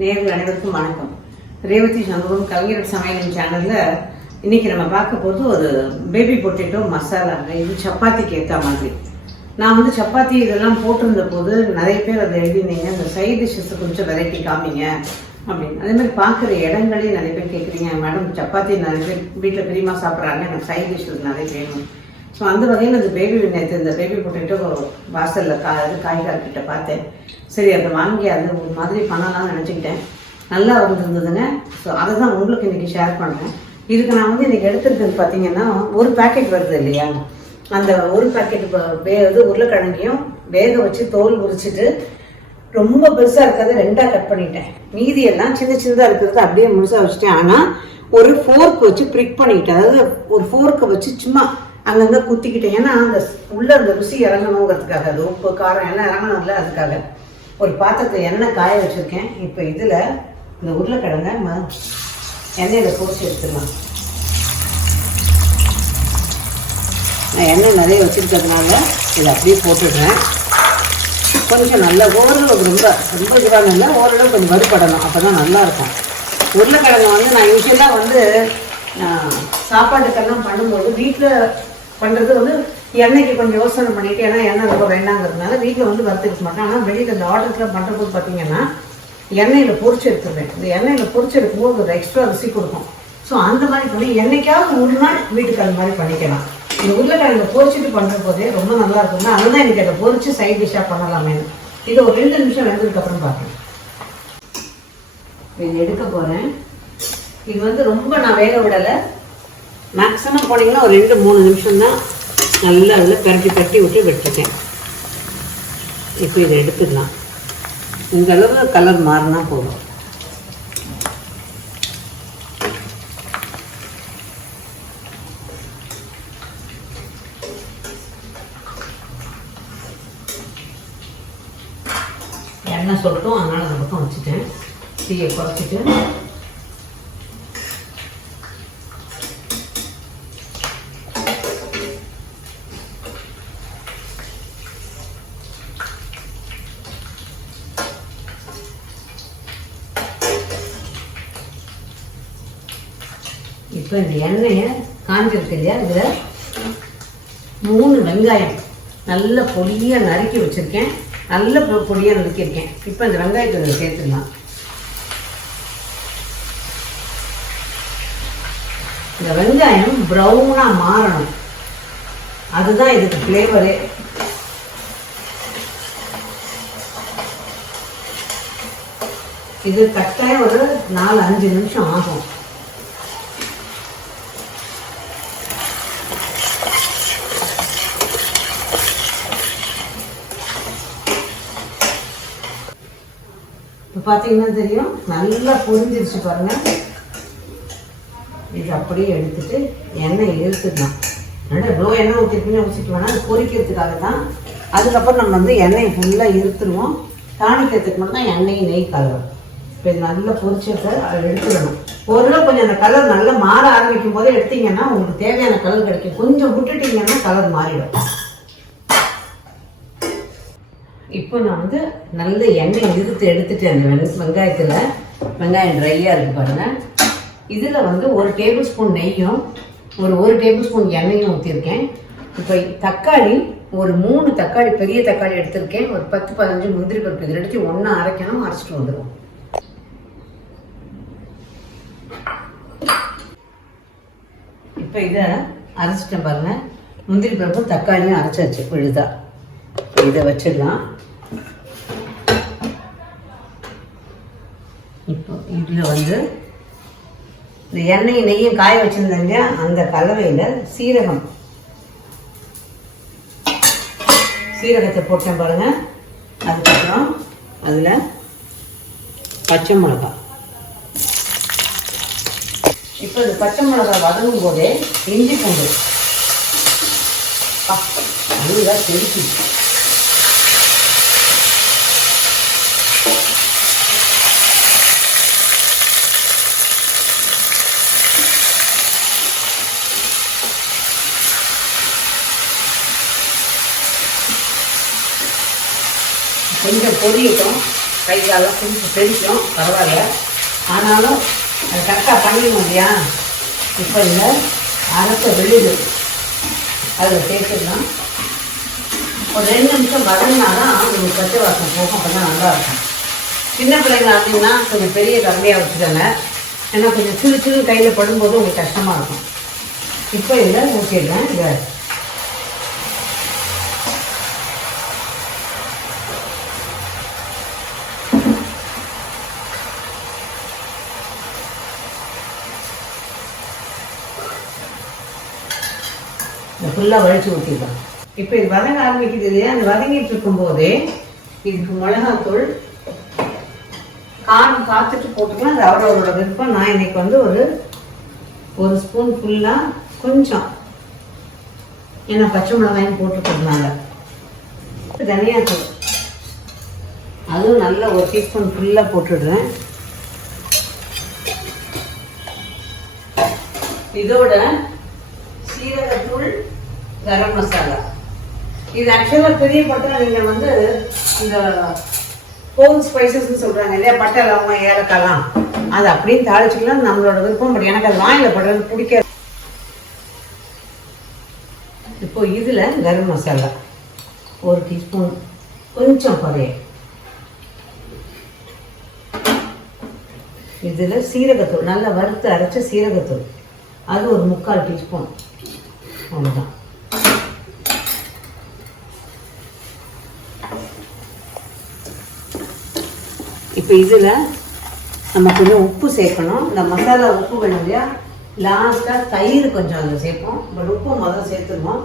நேயர்கள் அனைவருக்கும் வணக்கம். ரேவதி சண்முகம் கவிஞர் சமையல் சேனல்ல இன்னைக்கு நம்ம பார்க்க போது ஒரு பேபி பொட்டேட்டோ மசாலா. இது சப்பாத்திக்கு ஏற்ற மாதிரி. நான் வந்து சப்பாத்தி இதெல்லாம் போட்டிருந்த போது நிறைய பேர் அதை எழுதினீங்க, இந்த சைட் டிஷ்ஷஸ் கொஞ்சம் வெரைட்டி காமிங்க அப்படின்னு. அதே மாதிரி பார்க்குற இடங்களே நிறைய பேர் கேட்குறீங்க, மேடம் சப்பாத்தி நிறைய பேர் வீட்டில் பிரியமா சாப்பிட்றாங்க, எனக்கு சைட் டிஷ்ஷஸ் நிறைய வேணும். ஸோ அந்த வகையில் இந்த நேற்று இந்த பேபி பொட்டேட்டோ வாசலில் காய்கறிக்கிட்ட பார்த்தேன். சரி அதை வாங்கி அது ஒரு மாதிரி பண்ணலாம்னு நினச்சிக்கிட்டேன். நல்லா வந்துருந்ததுங்க. ஸோ அதை தான் உங்களுக்கு இன்றைக்கி ஷேர் பண்ணுறேன். இதுக்கு நான் வந்து இன்றைக்கி எடுத்துருக்கிறது பார்த்தீங்கன்னா ஒரு பேக்கெட் வருது இல்லையா, அந்த ஒரு பேக்கெட் உருளைக்கிழங்கையும் வேக வச்சு தோல் உரிச்சிட்டு ரொம்ப பெருசாக இருக்காது ரெண்டாக கட் பண்ணிட்டேன். மீதியெல்லாம் சின்ன சின்னதாக இருக்கிறது அப்படியே முழுசாக வச்சுட்டேன். ஆனால் ஒரு ஃபோர்க் வச்சு ப்ரிக் பண்ணிக்கிட்டேன். அதாவது ஒரு ஃபோர்க்கை வச்சு சும்மா அங்கங்கே குத்திக்கிட்டேன். ஏன்னா அந்த உள்ள அந்த ருசி இறங்கணுங்கிறதுக்காக, அது உப்பு காரம் எல்லாம் இறங்கணும்ல, அதுக்காக. ஒரு பாத்திரத்தை எண்ணெய் காய வச்சுருக்கேன். இப்போ இதில் இந்த உருளைக்கிழங்க எண்ணெயில் போட்டு எடுத்துடலாம். நான் எண்ணெய் நிறைய வச்சுருக்கிறதுனால இதை அப்படியே போட்டுடுறேன். கொஞ்சம் நல்லா ஓரளவு ரொம்ப இதுவாக இல்லை, ஓரளவு கொஞ்சம் வறுபடணும், அப்போ தான் நல்லாயிருக்கும். உருளைக்கிழங்கு வந்து நான் யூஸ்வலாக வந்து சாப்பாட்டுக்கெல்லாம் பண்ணும்போது வீட்டில் பண்ணுறது வந்து எண்ணெய்க்கு கொஞ்சம் யோசனை பண்ணிவிட்டு, ஏன்னா எண்ணெய் ரொம்ப வேண்டாங்கிறதுனால வீட்டில் வந்து வறுத்துக்க மாட்டேன். ஆனால் வெளியில் இந்த ஆர்டருக்குலாம் பண்ணுறபோது பார்த்தீங்கன்னா எண்ணெயில் பொரிச்சு எடுத்துருவேன். இந்த எண்ணெயில் பொரிச்சு எடுக்கும்போது ஒரு எக்ஸ்ட்ரா ருசி கொடுக்கும். ஸோ அந்த மாதிரி பண்ணி என்னைக்காவது ஒரு நாள் வீட்டுக்கு அந்த மாதிரி பண்ணிக்கலாம். இந்த உருளைக்கிழங்கு பொரிச்சுட்டு பண்ணுற போதே ரொம்ப நல்லா இருக்கும்னா அதுதான் எனக்கு அதை பொரிச்சு சைட் டிஷ்ஷாக பண்ணலாமே. இது ஒரு 2 நிமிஷம் வெந்ததுக்கப்புறம் பார்க்குறேன். இது எடுக்க போகிறேன். இது வந்து ரொம்ப நான் வேக விடலை. மேக்ஸிமம் போனீங்கன்னா ஒரு 2-3 நிமிஷம் தான். நல்லா அதில் பரட்டி விட்டு வச்சுட்டேன். இப்போ இதை எடுத்துக்கலாம். இந்த அளவு கலர் மாறினா போதும். எண்ணெய் சொல்லட்டும், அதனால் அந்த பக்கம் வச்சுட்டேன். தீயை குறைச்சிட்டு இப்போ இந்த எண்ணெயை காஞ்சிருக்கு இல்லையா, இதில் 3 வெங்காயம் நல்ல பொடியாக நறுக்கி வச்சுருக்கேன். நல்ல பொடியாக நறுக்கியிருக்கேன். இப்போ இந்த வெங்காயத்தை இதில் சேர்த்துக்கலாம். இந்த வெங்காயம் ப்ரௌனாக மாறணும், அதுதான் இதுக்கு ஃப்ளேவரே. இது கட்டாயம் ஒரு 4-5 நிமிஷம் ஆகும். இப்போ பார்த்தீங்கன்னா தெரியும், நல்லா பொரிஞ்சிருச்சு பாருங்க. இது அப்படியே எடுத்துட்டு எண்ணெய் இழுத்துக்கலாம். நல்லா இவ்வளோ எண்ணெய் ஊற்றிட்டு வேணால் அது பொரிக்கிறதுக்காக தான். அதுக்கப்புறம் நம்ம வந்து எண்ணெய் ஃபுல்லாக இழுத்துருவோம். தாளிக்கிறதுக்கு மட்டும் தான் எண்ணெய் நெய் கலரும். இப்போ இது நல்லா பொரிச்சதை அதை எடுத்துடணும். ஓரளவு கொஞ்சம் அந்த கலர் நல்லா மாற ஆரம்பிக்கும் போதே எடுத்தீங்கன்னா உங்களுக்கு தேவையான கலர் கிடைக்கும். கொஞ்சம் விட்டுட்டீங்கன்னா கலர் மாறிடும். இப்போ நான் வந்து நல்ல எண்ணெய் எடுத்துட்டு அந்த வெங்காயத்தில் வெங்காயம் ட்ரையாக இருக்குது பாருங்கள். இதில் வந்து 1 டேபிள் ஸ்பூன் நெய்யும் ஒரு 1 டேபிள் ஸ்பூன் எண்ணெயும் ஊற்றிருக்கேன். இப்போ தக்காளி ஒரு 3 தக்காளி, பெரிய தக்காளி எடுத்திருக்கேன். ஒரு 10-15 முந்திரி பருப்பு இதில் எடுத்து ஒன்றா அரைக்கணும், அரைச்சிட்டு வந்துடுவோம். இப்போ இதை அரைச்சிட்டேன் பாருங்கள். முந்திரி பருப்பும் தக்காளியும் அரைச்சாச்சு விழுதா. இதை வச்சிடலாம். இப்போ இதில் வந்து இந்த எண்ணெய் நெய்யும் காய வச்சுருந்தாங்க. அந்த கலவையில் சீரகத்தை போட்டேன் பாருங்கள். அதுக்கப்புறம் அதில் பச்சை மிளகாய். இப்போ இந்த பச்சை மிளகாய் வதங்கும் போதே இஞ்சி பூண்டு நல்லா தெளிச்சு கொஞ்சம் பொரியட்டும். கைகாலெல்லாம் கொஞ்சம் தெரிக்கும், பரவாயில்ல. ஆனாலும் அது கரெக்டாக பண்ணிடணும் இல்லையா? இப்போ இந்த அரைச்ச வெள்ளுது அதில் சேர்த்துக்கலாம். ஒரு 2 நிமிஷம் வதங்கினா தான் உங்களுக்கு பச்சை வாசனை போகும். அப்போ தான் நல்லாயிருக்கும். சின்ன பிள்ளைங்க அப்படின்னா கொஞ்சம் பெரிய கரண்டியாக வச்சுக்கோங்க. ஏன்னா கொஞ்சம் சிறு சிறு கையில் படும்போது உங்களுக்கு கஷ்டமாக இருக்கும். இப்போ இதில் ஊற்றிடுறேன். இதை ஃபுல்லாக வழித்து ஊற்றிடலாம். இப்போ இது வதங்க ஆரம்பிக்குது இல்லையா? அந்த வதங்கிட்டு இருக்கும்போதே இதுக்கு மிளகாத்தூள் காரம் பார்த்துட்டு போட்டுக்கலாம். அது அவரோட விருப்பம். நான் இன்னைக்கு வந்து ஒரு ஸ்பூன் ஃபுல்லாக கொஞ்சம் ஏன்னா பச்சை மிளகாயும் போட்டுக்கிறதுனால தனியாத்தூள் அதுவும் நல்லா ஒரு டீஸ்பூன் ஃபுல்லாக போட்டுடுறேன். இதோட சீரகத்தூள், கரம் மசாலா. இது ஆக்சுவலாக பெரிய பட்டம் நீங்கள் வந்து இந்த ஹோம் ஸ்பைசஸ்ன்னு சொல்கிறாங்க இல்லையா, பட்டை, லவங்கம், ஏலக்காய்லாம், அது அப்படின்னு தாளிச்சிக்கலாம். நம்மளோட விருப்பம். பட் எனக்கு அது வாயில் படுறது பிடிக்காது. இப்போ இதில் கரம் மசாலா ஒரு டீஸ்பூன், கொஞ்சம் குறைய. இதில் சீரகத்தூள், நல்லா வறுத்து அரைச்ச சீரகத்தூள், அது ஒரு 3/4 டீஸ்பூன். அவ்வளோதான். இப்போ இதில் நம்ம கொஞ்சம் உப்பு சேர்க்கணும். இந்த மசாலா உப்பு வேணும் இல்லையா? லாஸ்ட்டாக தயிர் கொஞ்சம் அதில் சேர்ப்போம். பட் உப்பு முதல்ல சேர்த்துருவோம்.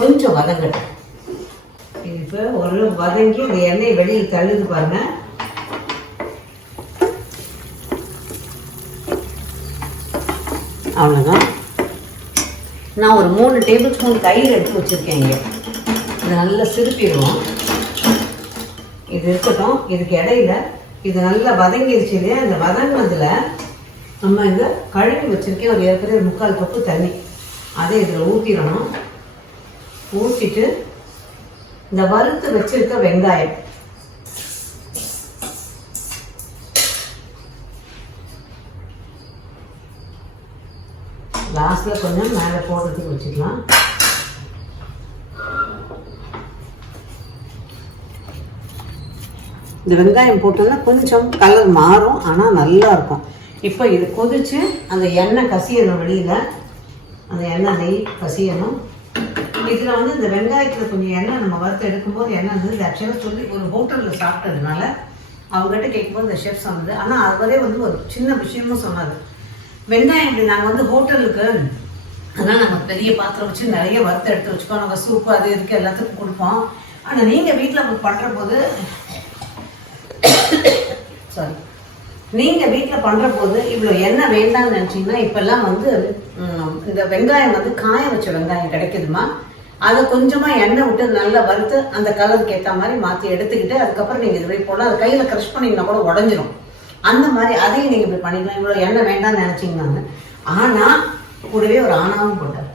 கொஞ்சம் வதங்கட்டும். இப்போ ஒரு வதங்கி இந்த எண்ணெய் வெளியில் தள்ளுது பாருங்க. அவ்வளோதான். நான் ஒரு 3 டேபிள் ஸ்பூன் தயிர் எடுத்து வச்சுருக்கேன். இங்கே இது நல்லா சிறுப்பிடுவோம். இது இருக்கட்டும். இதுக்கு இடையில இது நல்லா வதங்கிடுச்சு இல்லையா? இந்த வதங்கினதில் நம்ம இந்த கழுவி வச்சுருக்கேன் ஒரு ஏற்கனவே 3/4 கப்பு தண்ணி, அதை இதில் ஊற்றிடணும். ஊற்றிட்டு இந்த வறுத்து வச்சிருக்க வெங்காயம், லாஸ்ட்ல கொஞ்சம் மேலே போடுறதுக்கு வச்சுக்கலாம். இந்த வெங்காயம் போட்டோம்னா கொஞ்சம் கலர் மாறும், ஆனால் நல்லா இருக்கும். இப்போ இது கொதிச்சு அந்த எண்ணெய் கசியணும், வெளியில் அந்த எண்ணெய் நெய் கசியணும். இதில் வந்து இந்த வெங்காயத்தில் கொஞ்சம் எண்ணெய் நம்ம வறுத்து எடுக்கும்போது எண்ணெய் வந்து ஆக்சுவலாக சொல்லி ஒரு ஹோட்டலில் சாப்பிட்டதுனால அவங்ககிட்ட கேட்கும்போது இந்த ஷெஃப் சொன்னது. ஆனால் அதுவரே வந்து ஒரு சின்ன விஷயமும் சொன்னார். வெங்காயம் இப்படி நாங்கள் வந்து ஹோட்டலுக்கு அதனால் நம்ம பெரிய பாத்திரம் வச்சு நிறைய வறுத்து எடுத்து வச்சுக்கோம். நம்ம சூப்பு அது இதுக்கு எல்லாத்துக்கும் கொடுப்போம். ஆனால் நீங்கள் வீட்டில் பண்ணுற போது சாரி நீங்கள் வீட்டில் பண்ணுற போது இவ்வளோ எண்ணெய் வேண்டாம்னு நினச்சிங்கன்னா இப்போல்லாம் வந்து இந்த வெங்காயம் வந்து காய வச்ச வெங்காயம் கிடைக்குதுமா, அதை கொஞ்சமாக எண்ணெய் விட்டு நல்லா வறுத்து அந்த கலருக்கு ஏற்ற மாதிரி மாற்றி எடுத்துக்கிட்டு அதுக்கப்புறம் நீங்கள் இது போய் போடலாம். அது கையில் க்ரஷ் பண்ணிங்கன்னா கூட உடஞ்சிரும். அந்த மாதிரி அதையும் நீங்கள் இப்படி பண்ணிக்கலாம். இவ்வளோ எண்ணெய் வேண்டாம்னு நினச்சிங்கன்னாங்க. ஆனால் கூடவே ஒரு ஆணாவும் போட்டார்.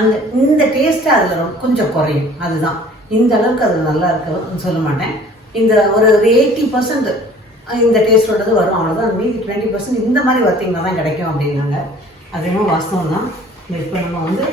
அந்த இந்த டேஸ்ட்டு அதில் கொஞ்சம் குறையும். அதுதான் இந்த அளவுக்கு அது நல்லா இருக்குன்னு சொல்ல மாட்டேன். இந்த ஒரு 80% இந்த டேஸ்டோடது வரும், அவ்வளோதான். மீதி 20% இந்த மாதிரி வறுத்தீங்கன்னா தான் கிடைக்கும் அப்படின்னாங்க. அதுவும் வாஸ்தவம் தான். இப்போ நம்ம வந்து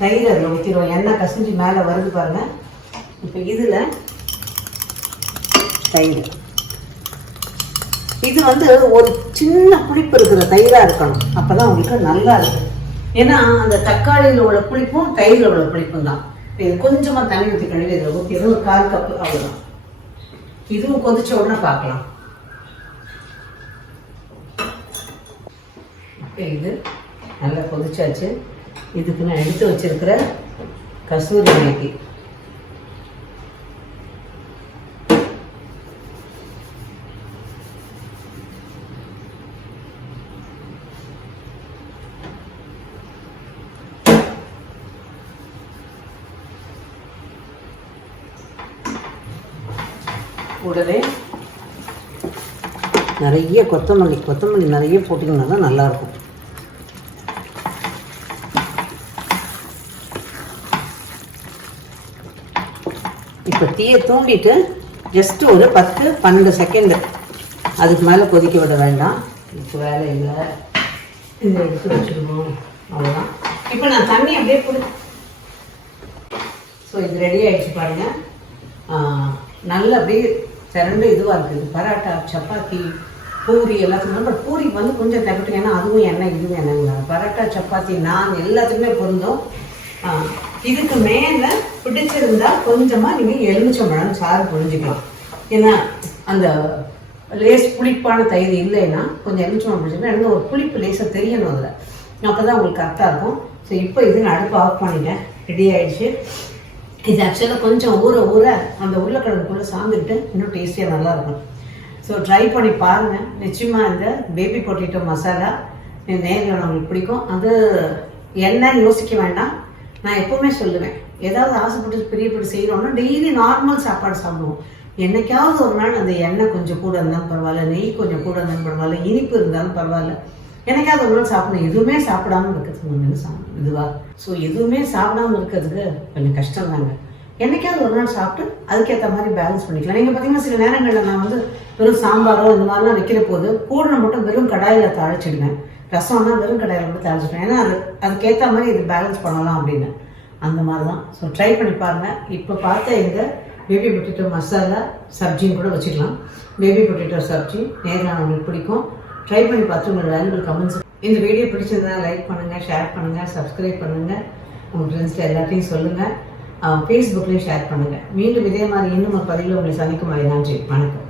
தயிர் அதில் ஊற்றிடுவோம். எண்ணெய் கசிஞ்சு மேலே வருது பாருங்கள். இப்போ இதில் தயிர், இது வந்து ஒரு சின்ன புளிப்பு இருக்கிற தயிராக இருக்கணும். அப்போ தான் உங்களுக்கு நல்லா இருக்கும். ஏன்னா அந்த தக்காளியில் உள்ள புளிப்பும் தயிரில் உள்ள புளிப்பும் தான். இது கொஞ்சமாக தண்ணி ஊற்றி கழுவி இதில் ஊற்றிடும். ஒரு 1/4 கப்பு அவ்வளோதான். இதுவும் கொதிச்ச உடனே பார்க்கலாம். இது நல்லா கொதிச்சாச்சு. இதுக்கு நான் எடுத்து வச்சிருக்கிற கசூரி மேத்தி, கூடவே நிறைய கொத்தமல்லி நிறைய போட்டிங்கன்னா தான் நல்லாயிருக்கும். இப்போ தீயை தூண்டிட்டு ஜஸ்ட் ஒரு 10-12 செகண்டு, அதுக்கு மேலே கொதிக்க விட வேண்டாம். இப்போ வேலை இல்லை, இதை எடுத்து வச்சுருவோம், அவ்வளோதான். இப்போ நான் தண்ணி அப்படியே ஸோ இது ரெடி ஆகிடுச்சு பாருங்கள். நல்ல அப்படியே திரண்டு இதுவாக இருக்குது. பரோட்டா, சப்பாத்தி, பூரி எல்லாத்துக்குமே. பட் பூரிக்கு வந்து கொஞ்சம் தகட்டும், ஏன்னா அதுவும் எண்ணெய் இதுவும் எண்ணெய்ங்களா. பரோட்டா, சப்பாத்தி, நான் எல்லாத்துக்குமே பொருந்தும். இதுக்கு மேலே பிடிச்சிருந்தா கொஞ்சமாக நீங்கள் எலுமிச்சம்பழம் சாறு புழிஞ்சிக்கலாம். ஏன்னா அந்த லேஸ் புளிப்பான தயிர் இல்லைன்னா கொஞ்சம் எலுமிச்சம்பழம் பிடிச்சிக்கலாம். ஏன்னா ஒரு புளிப்பு லேசாக தெரியணும் அதில், அப்போ தான் உங்களுக்கு கரெக்டாக இருக்கும். ஸோ இப்போ இது நான் அடுப்பு ஆஃப் பண்ணிட்டேன், ரெடி ஆகிடுச்சு. இது ஆக்சுவலாக கொஞ்சம் ஊற அந்த உருளைக்கிழங்குக்குள்ளே சாந்துக்கிட்டு இன்னும் டேஸ்டியாக நல்லாயிருக்கும். ஸோ ட்ரை பண்ணி பாருங்கள். நிச்சயமாக இந்த பேபி பொட்டேட்டோ மசாலா நேரில் நம்மளுக்கு பிடிக்கும். அது என்னன்னு யோசிக்க வேண்டாம். நான் எப்போவுமே சொல்லுவேன், ஏதாவது ஆசைப்பட்டு பிரியப்பட்டு செய்கிறோம்னா டெய்லி நார்மல் சாப்பாடு சாப்பிடுவோம். என்னைக்காவது ஒரு நாள் அந்த எண்ணெய் கொஞ்சம் கூட இருந்தாலும் பரவாயில்ல, நெய் கொஞ்சம் கூட இருந்தாலும் பரவாயில்ல, இனிப்பு இருந்தாலும் பரவாயில்ல, எனக்காவது ஒரு நாள் சாப்பிடணும். எதுவுமே சாப்பிடாமல் இருக்கிறதுக்கு கொஞ்சம் இதுவாக. ஸோ எதுவுமே சாப்பிடாமல் இருக்கிறதுக்கு கொஞ்சம் கஷ்டம் தாங்க. என்னைக்காவது ஒரு நாள் சாப்பிட்டு அதுக்கேற்ற மாதிரி பேலன்ஸ் பண்ணிக்கலாம். நீங்கள் பார்த்தீங்கன்னா சில நேரங்களில் நான் வந்து வெறும் சாம்பாரோ இந்த மாதிரிலாம் வைக்கிற போது பூர்ணம் மட்டும் வெறும் கடாயில் தாளிச்சிடுவேன். ரசம்னா வெறும் கடாயில் மட்டும் தாளிச்சிடுவேன். ஏன்னா அதுக்கேற்ற மாதிரி இது பேலன்ஸ் பண்ணலாம் அப்படின்னு. அந்த மாதிரி தான். ஸோ ட்ரை பண்ணி பாருங்கள். இப்போ பார்த்த இந்த பேபி பொட்டேட்டோ மசாலா சப்ஜின்னு கூட வச்சுக்கலாம். பேபி பொட்டேட்டோ சப்ஜி நேரில் நம்மளுக்கு பிடிக்கும். ட்ரை பண்ணி பார்த்து உங்களோட வேல்யூபிள் கமெண்ட்ஸ். இந்த வீடியோ பிடிச்சிருந்தா லைக் பண்ணுங்கள், ஷேர் பண்ணுங்கள், சப்ஸ்கிரைப் பண்ணுங்கள், உங்கள் ஃப்ரெண்ட்ஸில் எல்லாத்தையும் சொல்லுங்கள், ஃபேஸ்புக்லேயும் ஷேர் பண்ணுங்கள். மீண்டும் இதே மாதிரி இன்னும் ஒரு பதிவில் உங்களை சந்திக்கும். நன்றி, வணக்கம்.